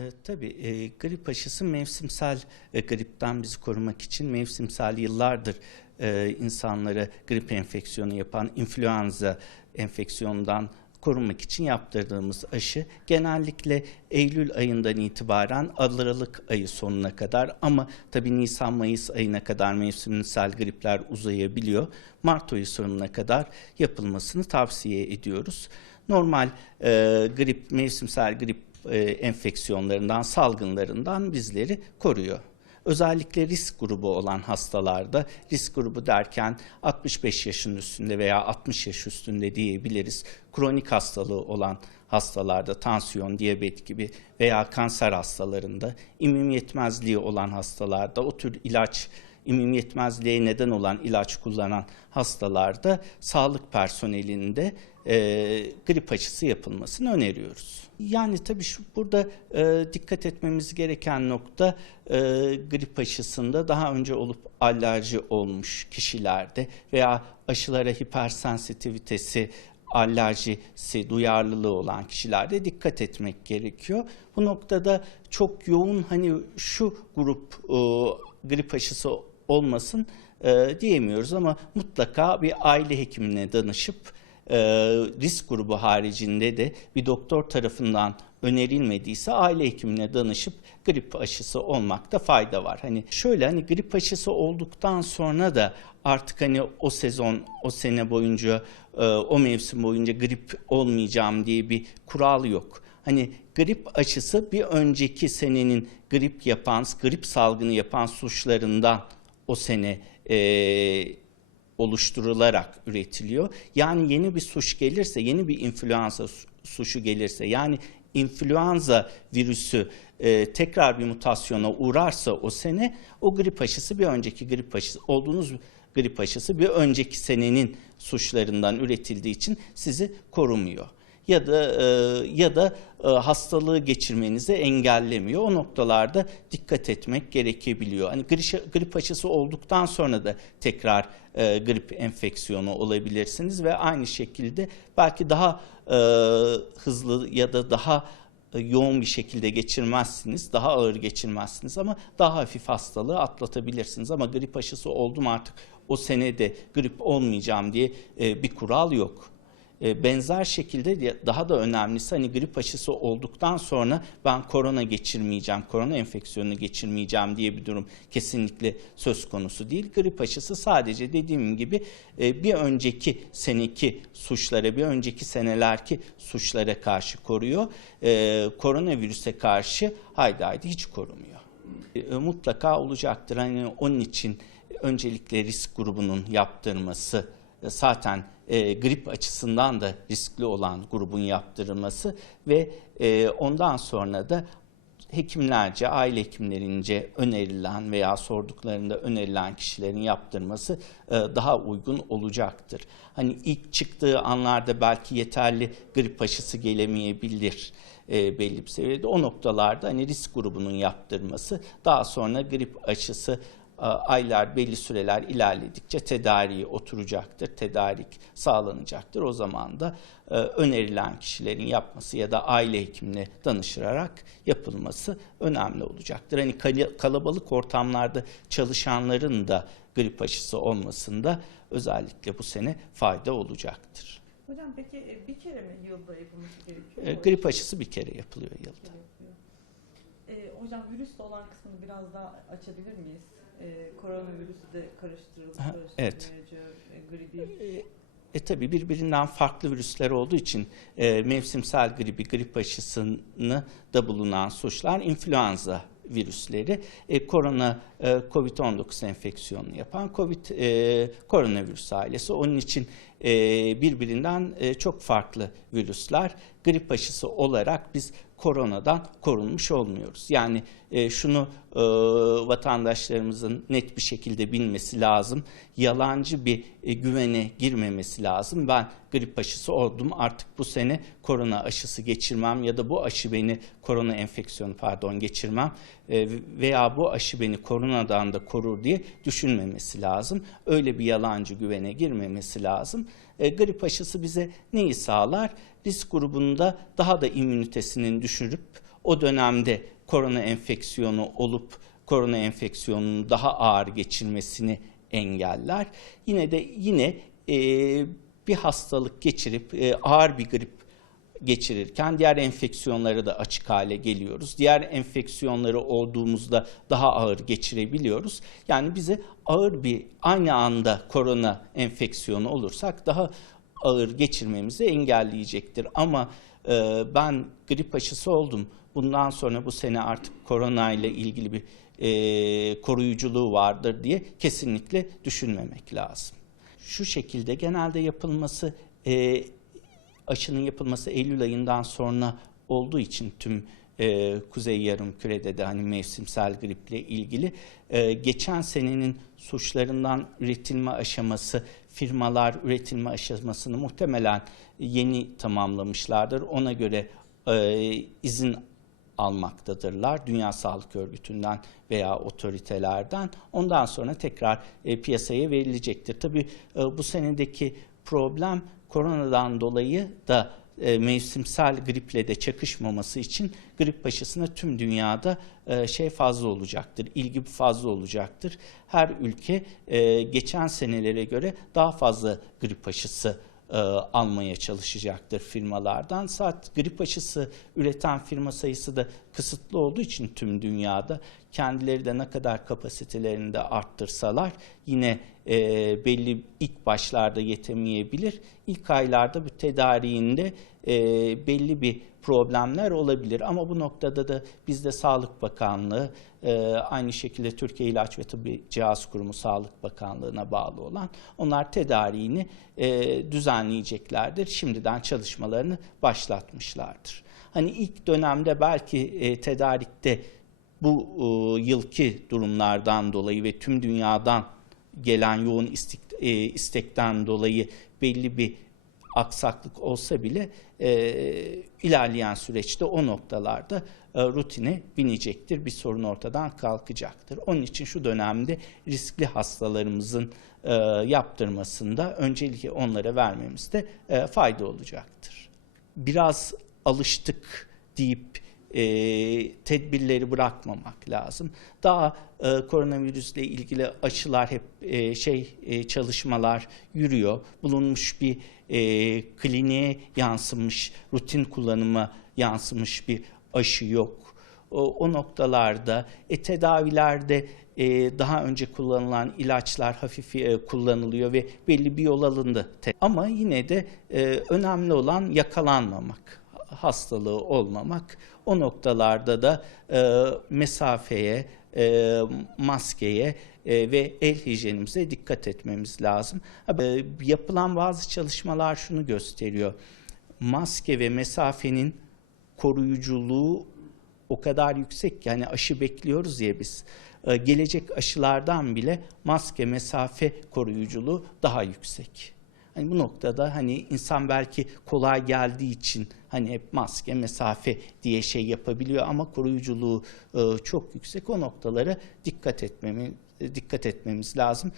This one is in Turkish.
E, tabii e, grip aşısı mevsimsel e, gripten bizi korumak için mevsimsel yıllardır e, insanlara grip enfeksiyonu yapan influenza enfeksiyonundan korunmak için yaptırdığımız aşı genellikle Eylül ayından itibaren Aralık ayı sonuna kadar ama tabii Nisan-Mayıs ayına kadar mevsimsel gripler uzayabiliyor. Mart ayı sonuna kadar yapılmasını tavsiye ediyoruz. Normal e, grip, mevsimsel grip e, enfeksiyonlarından, salgınlarından bizleri koruyor. Özellikle risk grubu olan hastalarda, risk grubu derken 65 yaşın üstünde veya 60 yaş üstünde diyebiliriz. Kronik hastalığı olan hastalarda, tansiyon, diyabet gibi veya kanser hastalarında, immün yetmezliği olan hastalarda, o tür ilaç immün yetmezliğe neden olan ilaç kullanan hastalarda sağlık personelinde e, grip aşısı yapılmasını öneriyoruz. Yani tabii şu burada e, dikkat etmemiz gereken nokta e, grip aşısında daha önce olup alerji olmuş kişilerde veya aşılara hipersensitivitesi alerjisi, duyarlılığı olan kişilerde dikkat etmek gerekiyor. Bu noktada çok yoğun hani şu grup e, grip aşısı olmasın e, diyemiyoruz ama mutlaka bir aile hekimine danışıp e, risk grubu haricinde de bir doktor tarafından önerilmediyse aile hekimine danışıp grip aşısı olmakta fayda var. Hani şöyle hani grip aşısı olduktan sonra da artık hani o sezon, o sene boyunca, e, o mevsim boyunca grip olmayacağım diye bir kural yok. Hani grip aşısı bir önceki senenin grip yapan, grip salgını yapan suçlarından o sene e, oluşturularak üretiliyor. Yani yeni bir suç gelirse, yeni bir influenza su- suçu gelirse, yani influenza virüsü e, tekrar bir mutasyona uğrarsa o sene o grip aşısı bir önceki grip aşısı olduğunuz grip aşısı bir önceki senenin suçlarından üretildiği için sizi korumuyor ya da e, ya da e, hastalığı geçirmenizi engellemiyor. O noktalarda dikkat etmek gerekebiliyor. Hani grip, grip aşısı olduktan sonra da tekrar e, grip enfeksiyonu olabilirsiniz ve aynı şekilde belki daha e, hızlı ya da daha e, yoğun bir şekilde geçirmezsiniz, daha ağır geçirmezsiniz ama daha hafif hastalığı atlatabilirsiniz. Ama grip aşısı oldum artık o sene de grip olmayacağım diye e, bir kural yok. E, Benzer şekilde de- daha da önemlisi hani grip aşısı olduktan sonra ben korona geçirmeyeceğim, korona enfeksiyonu geçirmeyeceğim diye bir durum kesinlikle söz konusu değil. Grip aşısı sadece dediğim gibi e, bir önceki seneki suçlara, bir önceki senelerki suçlara karşı koruyor. E, Koronavirüse karşı haydi haydi hiç korumuyor. Mutlaka olacaktır. Hani onun için öncelikle risk grubunun yaptırması zaten e, grip açısından da riskli olan grubun yaptırılması ve e, ondan sonra da hekimlerce, aile hekimlerince önerilen veya sorduklarında önerilen kişilerin yaptırması e, daha uygun olacaktır. Hani ilk çıktığı anlarda belki yeterli grip aşısı gelemeyebilir e, belli bir seviyede. O noktalarda hani risk grubunun yaptırması, daha sonra grip aşısı e, aylar, belli süreler ilerledikçe tedariği oturacaktır, tedarik sağlanacaktır. O zaman da e, önerilen kişilerin yapması ya da aile hekimine danışılarak yapılması önemli olacaktır. Hani kal- kalabalık ortamlarda çalışanların da grip aşısı olmasında özellikle bu sene fayda olacaktır. Hocam peki e, bir kere mi yılda yapılması gerekiyor? E, Grip aşı? aşısı bir kere yapılıyor Bir yılda. kere yapılıyor. E, hocam virüsle olan kısmını biraz daha açabilir miyiz? E, koronavirüsü de karıştırılıp evet. e, gribi. E, E tabi birbirinden farklı virüsler olduğu için e, mevsimsel gribi, grip aşısını da bulunan suçlar influenza virüsleri, e, korona, e, COVID-19 enfeksiyonunu yapan COVID e, koronavirüs ailesi. Onun için e, birbirinden e, çok farklı virüsler. Grip aşısı olarak biz koronadan korunmuş olmuyoruz. Yani e, şunu e, vatandaşlarımızın net bir şekilde bilmesi lazım. Yalancı bir e, güvene girmemesi lazım. Ben grip aşısı oldum artık bu sene korona aşısı geçirmem ya da bu aşı beni korona enfeksiyonu pardon geçirmem e, veya bu aşı beni koronadan da korur diye düşünmemesi lazım. Öyle bir yalancı güvene girmemesi lazım. E, grip aşısı bize neyi sağlar? Risk grubunda daha da immünitesinin düşürüp o dönemde korona enfeksiyonu olup korona enfeksiyonunun daha ağır geçirmesini engeller. Yine de yine e, bir hastalık geçirip e, ağır bir grip geçirirken diğer enfeksiyonları da açık hale geliyoruz. Diğer enfeksiyonları olduğumuzda daha ağır geçirebiliyoruz. Yani bize ağır bir aynı anda korona enfeksiyonu olursak daha ağır geçirmemizi engelleyecektir. Ama e, ben grip aşısı oldum. Bundan sonra bu sene artık korona ile ilgili bir e, koruyuculuğu vardır diye kesinlikle düşünmemek lazım. Şu şekilde genelde yapılması e, aşının yapılması Eylül ayından sonra olduğu için tüm e, Kuzey Yarımküre'de de hani mevsimsel griple ilgili e, geçen senenin suçlarından üretilme aşaması firmalar üretilme aşamasını muhtemelen yeni tamamlamışlardır. Ona göre e, izin almaktadırlar Dünya Sağlık Örgütü'nden veya otoritelerden. Ondan sonra tekrar e, piyasaya verilecektir. Tabii e, bu senedeki problem koronadan dolayı da e, mevsimsel griple de çakışmaması için grip aşısına tüm dünyada e, şey fazla olacaktır, ilgi fazla olacaktır. Her ülke e, geçen senelere göre daha fazla grip aşısı e, almaya çalışacaktır firmalardan. Saat grip aşısı üreten firma sayısı da kısıtlı olduğu için tüm dünyada kendileri de ne kadar kapasitelerini de arttırsalar yine e, belli ilk başlarda yetemeyebilir. İlk aylarda bu tedariğinde e, belli bir problemler olabilir. Ama bu noktada da bizde Sağlık Bakanlığı, e, aynı şekilde Türkiye İlaç ve Tıbbi Cihaz Kurumu Sağlık Bakanlığı'na bağlı olan onlar tedariğini e, düzenleyeceklerdir. Şimdiden çalışmalarını başlatmışlardır. Hani ilk dönemde belki e, tedarikte bu e, yılki durumlardan dolayı ve tüm dünyadan gelen yoğun istek, e, istekten dolayı belli bir aksaklık olsa bile e, ilerleyen süreçte o noktalarda e, rutine binecektir. Bir sorun ortadan kalkacaktır. Onun için şu dönemde riskli hastalarımızın e, yaptırmasında öncelikle onlara vermemizde e, fayda olacaktır. Biraz alıştık deyip e, tedbirleri bırakmamak lazım. Daha e, koronavirüsle ilgili aşılar hep e, şey e, çalışmalar yürüyor. Bulunmuş bir e, kliniğe yansımış, rutin kullanıma yansımış bir aşı yok. O, o noktalarda e, tedavilerde e, daha önce kullanılan ilaçlar hafif e, kullanılıyor ve belli bir yol alındı. Ama yine de e, önemli olan yakalanmamak hastalığı olmamak. O noktalarda da e, mesafeye, e, maskeye e, ve el hijyenimize dikkat etmemiz lazım. E, yapılan bazı çalışmalar şunu gösteriyor. Maske ve mesafenin koruyuculuğu o kadar yüksek ki hani aşı bekliyoruz ya biz. E, gelecek aşılardan bile maske mesafe koruyuculuğu daha yüksek. Hani bu noktada hani insan belki kolay geldiği için hani hep maske, mesafe diye şey yapabiliyor ama koruyuculuğu e, çok yüksek. O noktalara dikkat etmemiz dikkat etmemiz lazım.